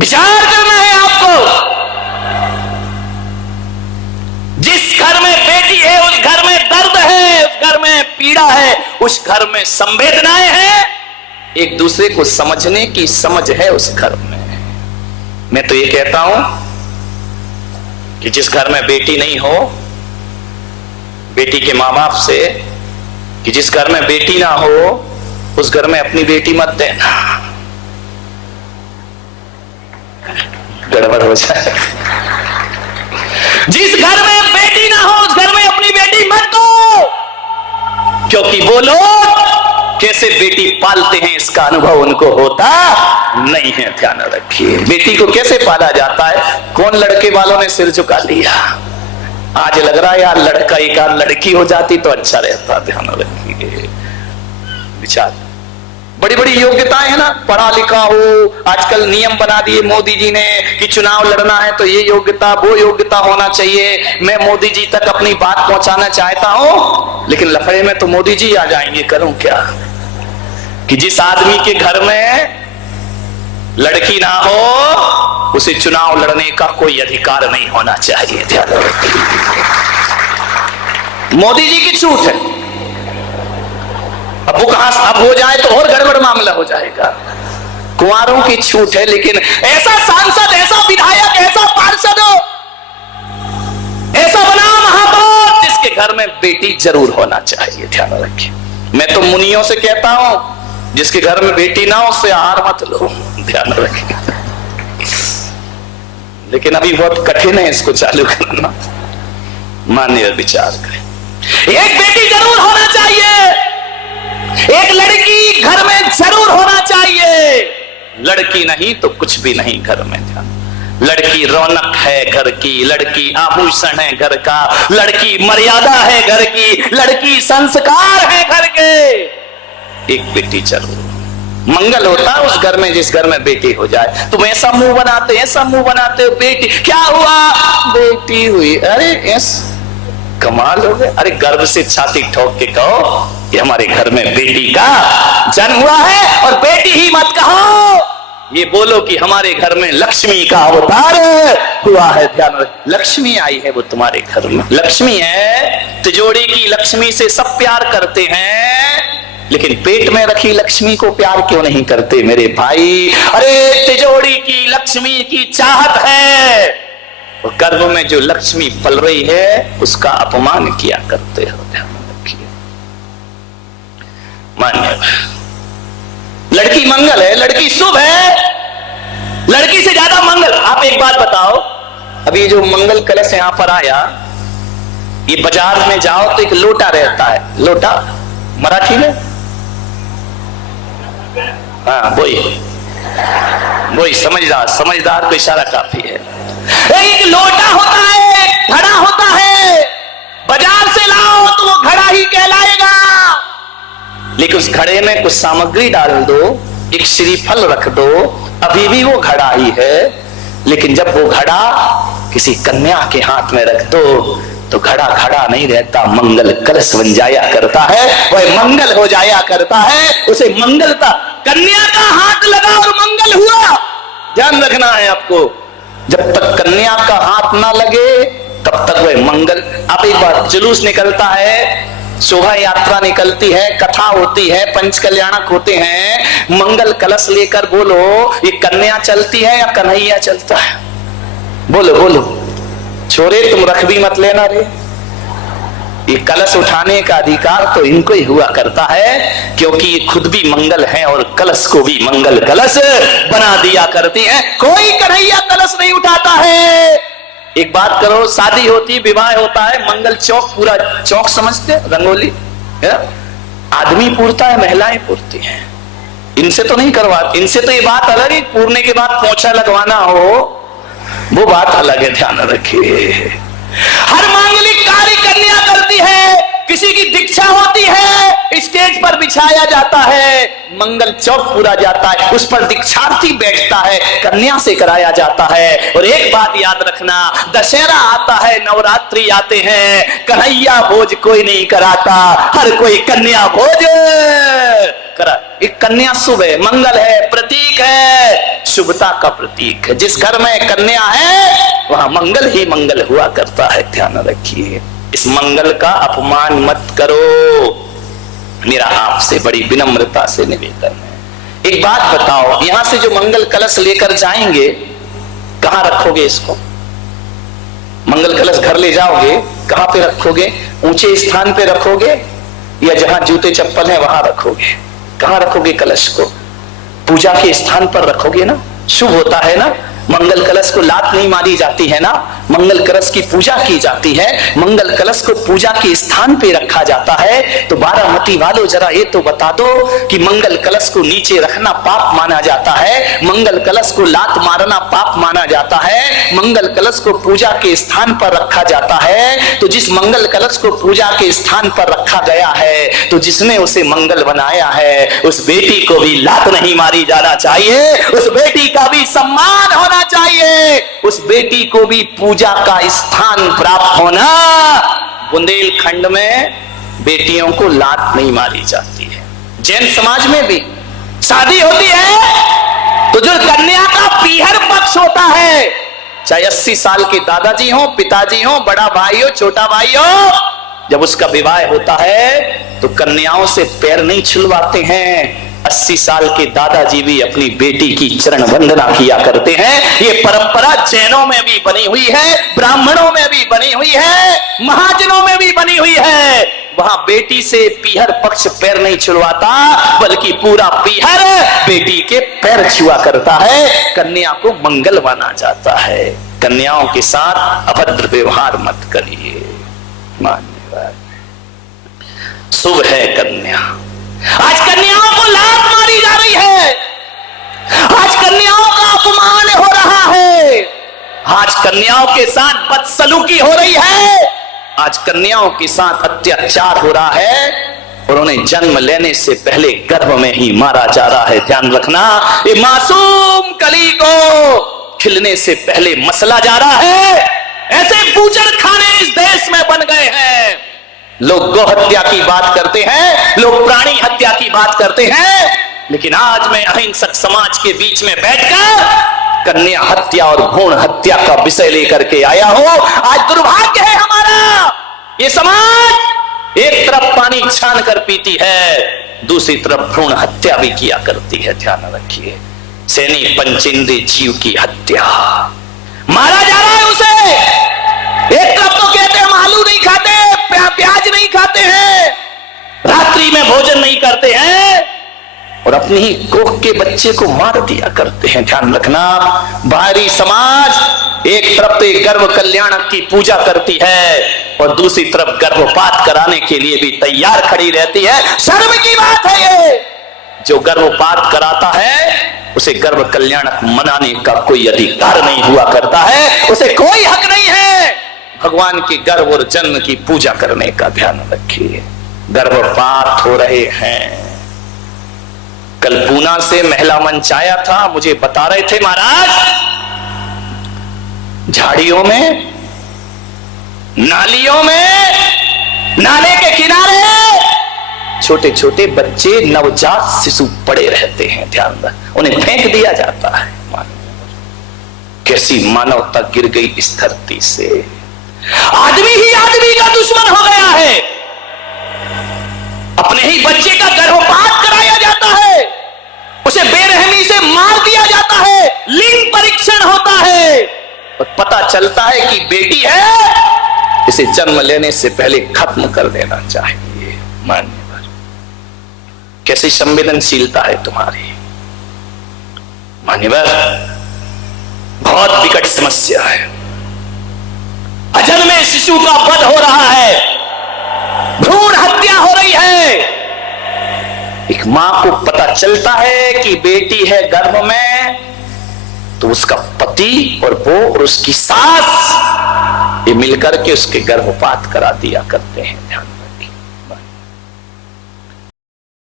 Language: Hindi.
विचार करना है आपको। जिस घर में बेटी है उस घर में दर्द है, उस घर में पीड़ा है, उस घर में संवेदनाएं हैं, एक दूसरे को समझने की समझ है उस घर में। मैं तो ये कहता हूं कि जिस घर में बेटी नहीं हो, बेटी के मां बाप से कि जिस घर में बेटी ना हो उस घर में अपनी बेटी मत देना, गड़बड़ हो जाए। जिस घर में बेटी ना हो उस घर में अपनी बेटी मत दो, क्योंकि वो लोग कैसे बेटी पालते हैं इसका अनुभव उनको होता नहीं है। ध्यान रखिए, बेटी को कैसे पाला जाता है। कौन लड़के वालों ने सिर झुका लिया। आज लग रहा है यार लड़का एक आध लड़की हो जाती तो अच्छा रहता। ध्यान रखिए, विचार, बड़ी बड़ी योग्यताएं है ना, पढ़ा लिखा हो। आजकल नियम बना दिए मोदी जी ने कि चुनाव लड़ना है तो ये योग्यता वो योग्यता होना चाहिए। मैं मोदी जी तक अपनी बात पहुंचाना चाहता हूं, लेकिन लफड़े में तो मोदी जी आ जाएंगे। करूं क्या कि जिस आदमी के घर में लड़की ना हो उसे चुनाव लड़ने का कोई अधिकार नहीं होना चाहिए। ध्यान रखिए, मोदी जी की छूट है। अब वो कहां अब हो जाए तो और गड़बड़ मामला हो जाएगा। कुंवारों की छूट है, लेकिन ऐसा सांसद, ऐसा विधायक, ऐसा पार्षद, ऐसा बना महापौर जिसके घर में बेटी जरूर होना चाहिए। ध्यान रखिए, मैं तो मुनियों से कहता हूं जिसके घर में बेटी ना हो उससे आहार मत लो। ध्यान रखिए, लेकिन अभी बहुत कठिन है इसको चालू करना। मानिए, विचार करें, एक बेटी जरूर होना चाहिए, एक लड़की घर में जरूर होना चाहिए। लड़की नहीं तो कुछ भी नहीं घर में। ध्यान, लड़की रौनक है घर की, लड़की आभूषण है घर का, लड़की मर्यादा है घर की, लड़की संस्कार है घर के। एक बेटी जरूर, मंगल होता है उस घर में जिस घर में बेटी हो जाए। तुम ऐसा मुंह बनाते, ऐसा मुंह बनाते हो, बेटी क्या हुआ, बेटी हुई, अरे यस कमाल हो गया। अरे गर्व से छाती ठोक के कहो कि हमारे घर में बेटी का जन्म हुआ है, और बेटी ही मत कहो, ये बोलो कि हमारे घर में लक्ष्मी का अवतार हुआ है। ध्यान रखो, लक्ष्मी आई है वो तुम्हारे घर में। लक्ष्मी है, तिजोरी की लक्ष्मी से सब प्यार करते हैं, लेकिन पेट में रखी लक्ष्मी को प्यार क्यों नहीं करते मेरे भाई। अरे तिजोरी की लक्ष्मी की चाहत है, और गर्भ में जो लक्ष्मी पल रही है उसका अपमान किया करते हो। ध्यान रखिए, मानिए, लड़की मंगल है, लड़की शुभ है, लड़की से ज्यादा मंगल। आप एक बात बताओ, अभी जो मंगल कलश यहां पर आया, ये बाजार में जाओ तो एक लोटा रहता है, लोटा मराठी में, हाँ वही समझदार को इशारा काफी है। एक लोटा होता है, घड़ा होता है, बाजार से लाओ तो वो घड़ा ही कहलाएगा, लेकिन उस घड़े में कुछ सामग्री डाल दो, एक श्रीफल रख दो, अभी भी वो घड़ा ही है। लेकिन जब वो घड़ा किसी कन्या के हाथ में रख दो तो घड़ा घड़ा नहीं रहता, मंगल कलश बन जाया करता है, वह मंगल हो जाया करता है, उसे मंगलता। कन्या का हाथ लगा और मंगल हुआ, ध्यान रखना है आपको। जब तक कन्या का हाथ ना लगे तब तक वह मंगल। अब एक बार जुलूस निकलता है, शोभा यात्रा निकलती है, कथा होती है, पंच कल्याणक होते हैं, मंगल कलश लेकर बोलो ये कन्या चलती है या कन्हैया चलता है? बोलो बोलो। छोरे तुम रख भी मत लेना रे, ये कलश उठाने का अधिकार तो इनको ही हुआ करता है, क्योंकि ये खुद भी मंगल है और कलश को भी मंगल कलश बना दिया करती हैं। कोई कन्हैया कलश नहीं उठाता है। एक बात करो, शादी होती, विवाह होता है, मंगल चौक, पूरा चौक समझते, रंगोली आदमी पूरता है, महिलाएं पूरती हैं। इनसे तो नहीं करवाते, इनसे तो ये बात अलग है, पूरने के बाद पोंछा लगवाना हो वो बात अलग है। ध्यान रखिए, हर मांगलिक कार्य कन्या करती है, किसी की दीक्षा होती है, स्टेज पर बिछाया जाता है, मंगल चौक पूरा जाता है, उस पर दीक्षार्थी बैठता है, कन्या से कराया जाता है। और एक बात याद रखना, दशहरा आता है, नवरात्रि आते हैं, कन्हैया भोज कोई नहीं कराता, हर कोई कन्या भोज करा। एक कन्या शुभ है, मंगल है, प्रतीक है, शुभता का प्रतीक है। जिस घर में कन्या है वहां मंगल ही मंगल हुआ करता है, ध्यान रखिए। इस मंगल का अपमान मत करो, मेरा आपसे बड़ी विनम्रता से निवेदन है। एक बात बताओ, यहां से जो मंगल कलश लेकर जाएंगे कहां रखोगे इसको? मंगल कलश घर ले जाओगे, कहां पे रखोगे? ऊंचे स्थान पे रखोगे या जहां जूते चप्पल है वहां रखोगे? कहां रखोगे कलश को? पूजा के स्थान पर रखोगे ना, शुभ होता है ना। मंगल कलश को लात नहीं मारी जाती है ना, मंगल कलश की पूजा की जाती है, मंगल कलश को पूजा के स्थान पे रखा जाता है। तो बारामती वालों जरा ये तो बता दो कि मंगल कलश को नीचे रखना पाप माना जाता है, मंगल कलश को लात मारना पाप माना जाता है, मंगल कलश को पूजा के स्थान पर रखा जाता है। तो जिस मंगल कलश को पूजा के स्थान पर रखा गया है, तो जिसने उसे मंगल बनाया है, उस बेटी को भी लात नहीं मारी जाना चाहिए, उस बेटी का भी सम्मान होना चाहिए, उस बेटी को भी पूजा का स्थान प्राप्त होना। बुंदेलखंड में बेटियों को लात नहीं मारी जाती है। जैन समाज में भी शादी होती है तो जो कन्या का पीहर पक्ष होता है, चाहे 80 साल के दादाजी हो, पिताजी हो, बड़ा भाई हो, छोटा भाई हो, जब उसका विवाह होता है तो कन्याओं से पैर नहीं छुलवाते हैं। 80 साल के दादाजी भी अपनी बेटी की चरण वंदना किया करते हैं। ये परंपरा जैनों में भी बनी हुई है, ब्राह्मणों में भी बनी हुई है, महाजनों में भी बनी हुई है। वहां बेटी से पीहर पक्ष पैर नहीं छुलवाता, बल्कि पूरा पीहर बेटी के पैर छुआ करता है। कन्या को मंगल माना जाता है। कन्याओं के साथ अभद्र व्यवहार मत करिए। मान्यवर शुभ है कन्या। आज कन्याओं को लात मारी जा रही है, आज कन्याओं का अपमान हो रहा है, आज कन्याओं के साथ बदसलूकी हो रही है, आज कन्याओं के साथ अत्याचार हो रहा है और उन्हें जन्म लेने से पहले गर्भ में ही मारा जा रहा है। ध्यान रखना, ये मासूम कली को खिलने से पहले मसला जा रहा है। ऐसे बूचड़ खाने इस देश में बन गए हैं। लोग गौ हत्या की बात करते हैं, लोग प्राणी हत्या की बात करते हैं, लेकिन आज मैं अहिंसक समाज के बीच में बैठकर कन्या हत्या और भ्रूण हत्या का विषय लेकर के आया हूं। आज दुर्भाग्य है हमारा, ये समाज एक तरफ पानी छान कर पीती है, दूसरी तरफ भ्रूण हत्या भी किया करती है। ध्यान रखिए, सैनी पंचेंद्रिय जीव की हत्या, मारा जा रहा है उसे। एक तरफ तो कहते हैं हम आलू नहीं खाते, प्याज नहीं खाते हैं, रात्रि में भोजन नहीं करते हैं, और अपनी ही कोख के बच्चे को मार दिया करते हैं। ध्यान रखना, बाहरी समाज एक तरफ तो गर्भ कल्याणक की पूजा करती है और दूसरी तरफ गर्भपात कराने के लिए भी तैयार खड़ी रहती है। शर्म की बात है ये। जो गर्भपात कराता है उसे गर्भ कल्याणक मनाने का कोई अधिकार नहीं हुआ करता है, उसे कोई हक नहीं है भगवान के गर्भ और जन्म की पूजा करने का। ध्यान रखिए, गर्भपात हो रहे हैं। कल पूना से महिला मंच आया था, मुझे बता रहे थे महाराज, झाड़ियों में, नालियों में, नाले के किनारे छोटे छोटे बच्चे, नवजात शिशु पड़े रहते हैं। ध्यान रख, उन्हें फेंक दिया जाता है। कैसी मानवता गिर गई इस धरती से। आदमी ही आदमी का दुश्मन हो गया है। अपने ही बच्चे का गर्भपात कराया जाता है, उसे बेरहमी से मार दिया जाता है, लिंग परीक्षण होता है और पता चलता है कि बेटी है, इसे जन्म लेने से पहले खत्म कर देना चाहिए। मान्यवर, कैसी संवेदनशीलता है तुम्हारी। मान्यवर, बहुत विकट समस्या है। अजन्मे शिशु का वध हो रहा है, भ्रूण हत्या हो रही है। एक मां को पता चलता है कि बेटी है गर्भ में, तो उसका पति और वो और उसकी सास ये मिलकर के उसके गर्भपात करा दिया करते हैं। ध्यान